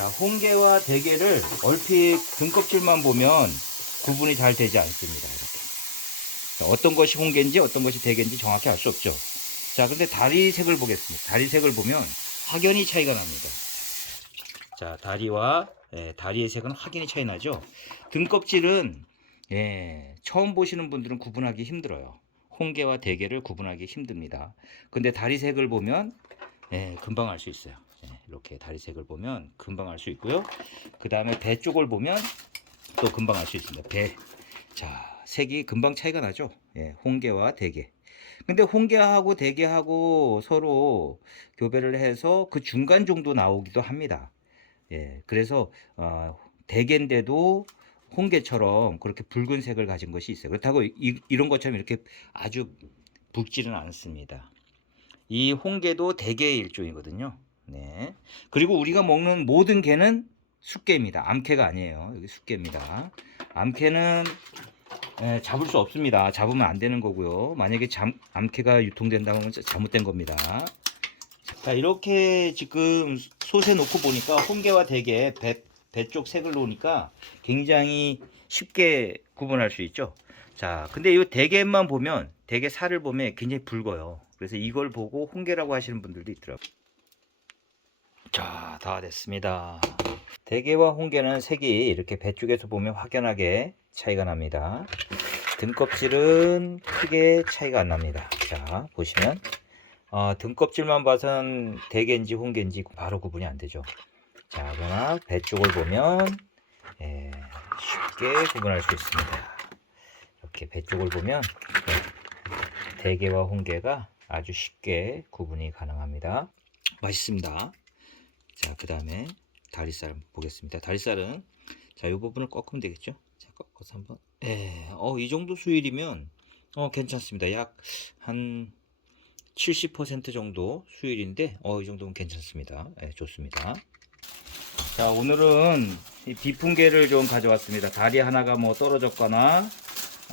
자, 홍게와 대게를 얼핏 등껍질만 보면 구분이 잘 되지 않습니다. 이렇게. 자, 어떤 것이 홍게인지 어떤 것이 대게인지 정확히 알 수 없죠. 자, 근데 다리 색을 보겠습니다. 다리 색을 보면 확연히 차이가 납니다. 자, 다리와 예, 다리의 색은 확연히 차이 나죠. 등껍질은 예, 처음 보시는 분들은 구분하기 힘들어요. 홍게와 대게를 구분하기 힘듭니다. 근데 다리 색을 보면 예, 금방 알 수 있어요. 예, 이렇게 다리색을 보면 금방 알 수 있고요. 그 다음에 배 쪽을 보면 또 금방 알 수 있습니다. 배. 자, 색이 금방 차이가 나죠. 예, 홍게와 대게. 근데 홍게하고 대게하고 서로 교배를 해서 그 중간 정도 나오기도 합니다. 예, 그래서 어, 대게인데도 홍게처럼 그렇게 붉은색을 가진 것이 있어요. 그렇다고 이, 이런 것처럼 이렇게 아주 붉지는 않습니다. 이 홍게도 대게의 일종이거든요. 네. 그리고 우리가 먹는 모든 게는 숙게입니다. 암캐가 아니에요. 여기 숙게입니다. 암캐는 예, 잡을 수 없습니다. 잡으면 안 되는 거고요. 만약에 잠, 암캐가 유통된다면 잘못된 겁니다. 자, 이렇게 지금 솥에 놓고 보니까 홍게와 대게 배, 배쪽 색을 놓으니까 굉장히 쉽게 구분할 수 있죠. 자, 근데 이 대게만 보면 대게 살을 보면 굉장히 붉어요. 그래서 이걸 보고 홍게라고 하시는 분들도 있더라고요. 자, 다 됐습니다. 대게와 홍게는 색이 이렇게 배 쪽에서 보면 확연하게 차이가 납니다. 등껍질은 크게 차이가 안 납니다. 자, 보시면 어, 등껍질만 봐선 대게인지 홍게인지 바로 구분이 안 되죠. 자, 그러나 배 쪽을 보면 예, 쉽게 구분할 수 있습니다. 이렇게 배 쪽을 보면 예, 대게와 홍게가 아주 쉽게 구분이 가능합니다. 맛있습니다. 자, 그 다음에 다리살 보겠습니다. 다리살은 자, 이 부분을 꺾으면 되겠죠? 자, 꺾어서 한번. 예, 어, 이 정도 수율이면 어, 괜찮습니다. 약 한 70% 정도 수율인데, 어, 이 정도면 괜찮습니다. 예, 좋습니다. 자, 오늘은 이 비풍개를 좀 가져왔습니다. 다리 하나가 뭐 떨어졌거나,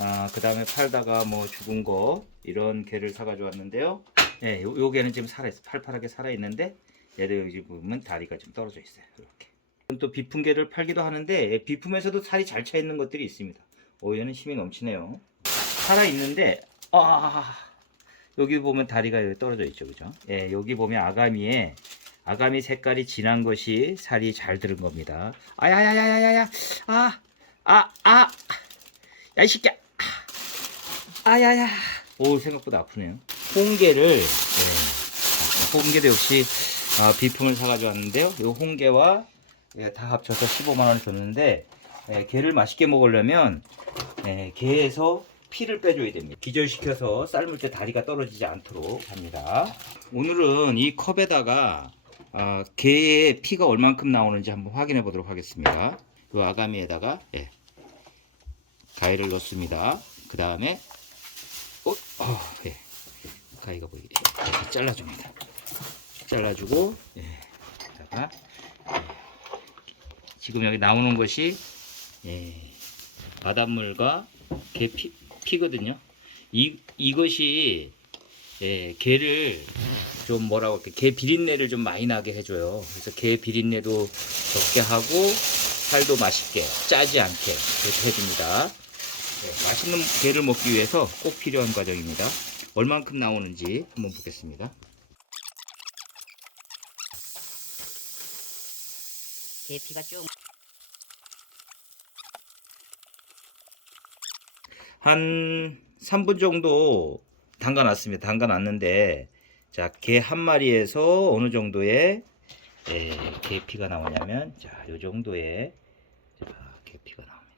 아, 그 다음에 팔다가 뭐 죽은 거, 이런 개를 사가지고 왔는데요. 예, 요, 요 개는 지금 살아 있어. 팔팔하게 살아 있는데, 여기 보면 다리가 좀 떨어져 있어요. 이렇게. 또 비품개를 팔기도 하는데 예, 비품에서도 살이 잘 차 있는 것들이 있습니다. 오 얘는 힘이 넘치네요. 살아 있는데 아 여기 보면 다리가 여기 떨어져 있죠, 그죠? 예, 여기 보면 아가미에 아가미 색깔이 진한 것이 살이 잘 들은 겁니다. 아야야야야야야 아 아 아 야 이 새끼야 아, 아야야 오 생각보다 아프네요. 홍게를 예, 홍게도 역시 아, 비품을 사가지고 왔는데요. 이 홍게와 예, 다 합쳐서 15만 원을 줬는데 예, 게를 맛있게 먹으려면 예, 게에서 피를 빼줘야 됩니다. 기절시켜서 삶을 때 다리가 떨어지지 않도록 합니다. 오늘은 이 컵에다가 아, 게의 피가 얼만큼 나오는지 한번 확인해 보도록 하겠습니다. 이 아가미에다가 예, 가위를 넣습니다. 그 다음에 어, 어, 예, 가위가 보이게 이렇게 잘라줍니다. 잘라주고 예, 여기다가 예, 지금 여기 나오는 것이 예, 바닷물과 게 피, 피거든요. 이 이것이 예, 게를 좀 뭐라고 할까 게 비린내를 좀 많이 나게 해줘요. 그래서 게 비린내도 적게 하고 살도 맛있게 짜지 않게 그렇게 해줍니다. 예, 맛있는 게를 먹기 위해서 꼭 필요한 과정입니다. 얼만큼 나오는지 한번 보겠습니다. 계피가 쭉 한 3분 정도 담가 놨습니다. 담가 놨는데 자, 게한 마리에서 어느 정도의 예, 계피가 나오냐면 자, 요 정도의 자, 계피가 나옵니다.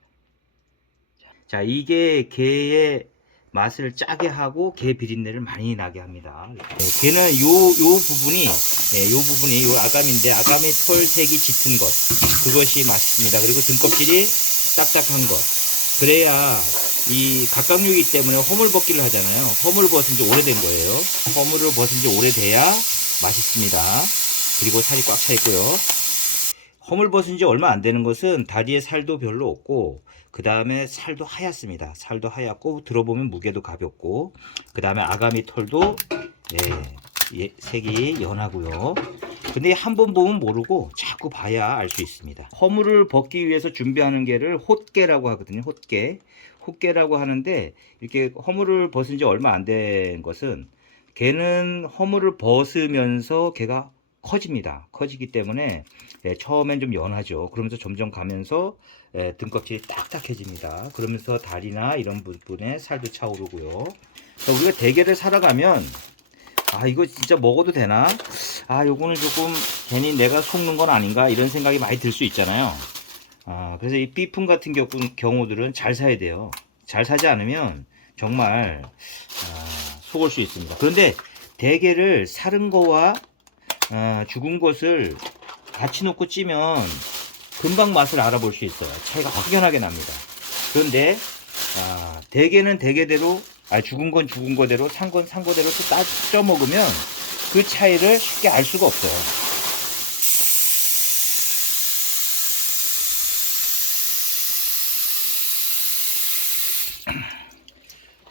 자, 자, 이게 게의 맛을 짜게 하고 게 비린내를 많이 나게 합니다. 네, 게는 요, 요 부분이, 예, 요 부분이 요 아감인데 아감의 털색이 짙은 것. 그것이 맛있습니다. 그리고 등껍질이 딱딱한 것. 그래야 이 각각류이기 때문에 허물 벗기를 하잖아요. 허물 벗은 지 오래된 거예요. 허물을 벗은 지 오래돼야 맛있습니다. 그리고 살이 꽉 차 있고요. 허물 벗은 지 얼마 안 되는 것은 다리에 살도 별로 없고 그 다음에 살도 하얗습니다. 살도 하얗고 들어보면 무게도 가볍고 그 다음에 아가미 털도 예, 예, 색이 연하고요. 근데 한 번 보면 모르고 자꾸 봐야 알 수 있습니다. 허물을 벗기 위해서 준비하는 게를 홑게라고 하거든요. 홑게. 홑게라고 하는데 이렇게 허물을 벗은 지 얼마 안 된 것은 개는 허물을 벗으면서 개가 커집니다. 커지기 때문에 예, 처음엔 좀 연하죠. 그러면서 점점 가면서 예, 등껍질이 딱딱해집니다. 그러면서 다리나 이런 부분에 살도 차오르고요. 자, 우리가 대게를 사러 가면 아 이거 진짜 먹어도 되나? 아 요거는 조금 괜히 내가 속는 건 아닌가 이런 생각이 많이 들 수 있잖아요. 아 그래서 이 B품 같은 경우, 경우들은 잘 사야 돼요. 잘 사지 않으면 정말 아, 속을 수 있습니다. 그런데 대게를 사른 거와 아, 죽은 것을 같이 놓고 찌면 금방 맛을 알아볼 수 있어요. 차이가 확연하게 납니다. 그런데 아, 대게는 대게대로 아, 죽은 건 죽은 거대로 산 건 산 거대로 또 따져 먹으면 그 차이를 쉽게 알 수가 없어요.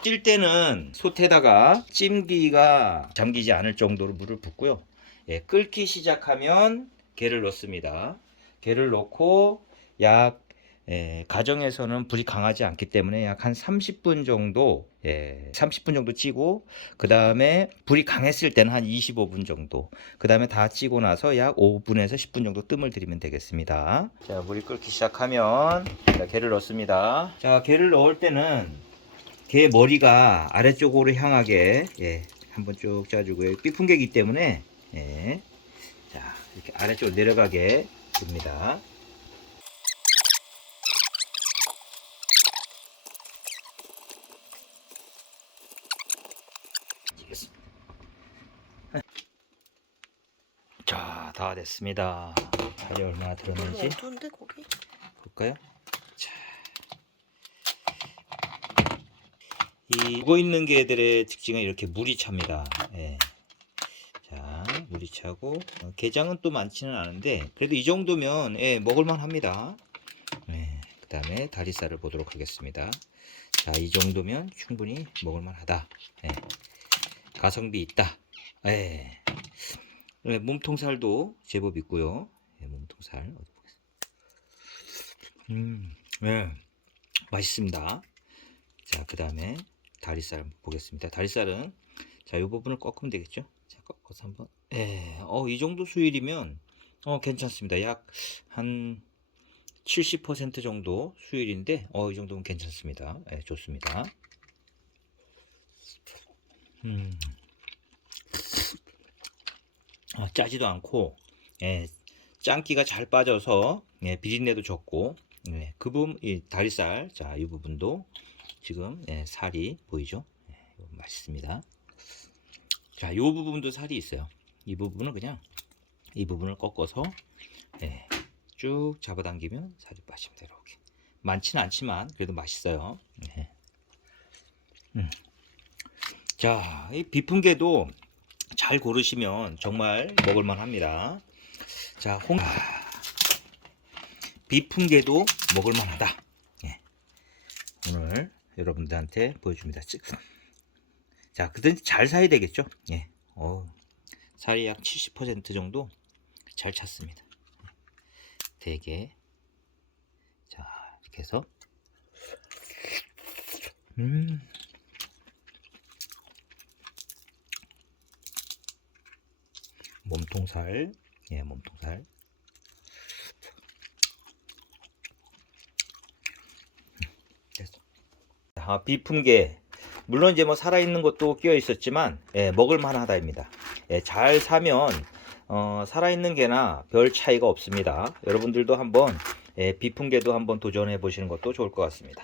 찔 때는 솥에다가 찜기가 잠기지 않을 정도로 물을 붓고요. 예, 끓기 시작하면 게를 넣습니다. 게를 넣고 약 예, 가정에서는 불이 강하지 않기 때문에 약 한 30분 정도 예, 30분 정도 찌고 그 다음에 불이 강했을 때는 한 25분 정도 그 다음에 다 찌고 나서 약 5분에서 10분 정도 뜸을 들이면 되겠습니다. 자 물이 끓기 시작하면 자, 게를 넣습니다. 자 게를 넣을 때는 게 머리가 아래쪽으로 향하게 예, 한번 쭉 짜주고요. 삐풍개기 때문에 예, 자 이렇게 아래쪽으로 내려가게 됩니다 자, 다 됐습니다. 살이 얼마나 들었는지 어두운데 고기? 볼까요? 자, 이 죽어 있는 개들의 특징은 이렇게 물이 찹니다. 예. 자, 물이 차고 어, 게장은 또 많지는 않은데 그래도 이 정도면 예, 먹을만 합니다. 예, 그 다음에 다리살을 보도록 하겠습니다. 자, 이 정도면 충분히 먹을만 하다. 예. 가성비 있다. 예. 네, 몸통살도 제법 있고요. 네, 몸통살. 음, 네, 맛있습니다. 자, 그 다음에 다리살 보겠습니다. 다리살은 자, 이 부분을 꺾으면 되겠죠? 자, 꺾어서 한번. 예, 어, 이 정도 수율이면 어, 괜찮습니다. 약 한 70% 정도 수율인데, 어, 이 정도면 괜찮습니다. 예, 좋습니다. 음. 아, 짜지도 않고 예, 짱기가 잘 빠져서 예, 비린내도 적고 예, 그 부분 이 다리살 자 이 부분도 지금 예, 살이 보이죠 예, 맛있습니다 자 이 부분도 살이 있어요 이 부분은 그냥 이 부분을 꺾어서 예, 쭉 잡아당기면 살이 빠집니다 이렇게 많지는 않지만 그래도 맛있어요 예. 음. 자 이 비풍개도 잘 고르시면 정말 먹을만 합니다. 자, 홍 비풍개도 먹을만 하다. 예. 오늘 여러분들한테 보여줍니다. 찌- 자, 그땐 잘 사야 되겠죠? 예. 어, 살이 약 70% 정도 잘 찼습니다. 되게 자, 이렇게 해서 음. 몸통살, 예, 몸통살. 됐어. 아, 비품계. 물론 이제 뭐 살아있는 것도 끼어 있었지만, 예, 먹을만하다입니다. 예, 잘 사면, 어, 살아있는 게나 별 차이가 없습니다. 여러분들도 한번, 예, 비품계도 한번 도전해 보시는 것도 좋을 것 같습니다.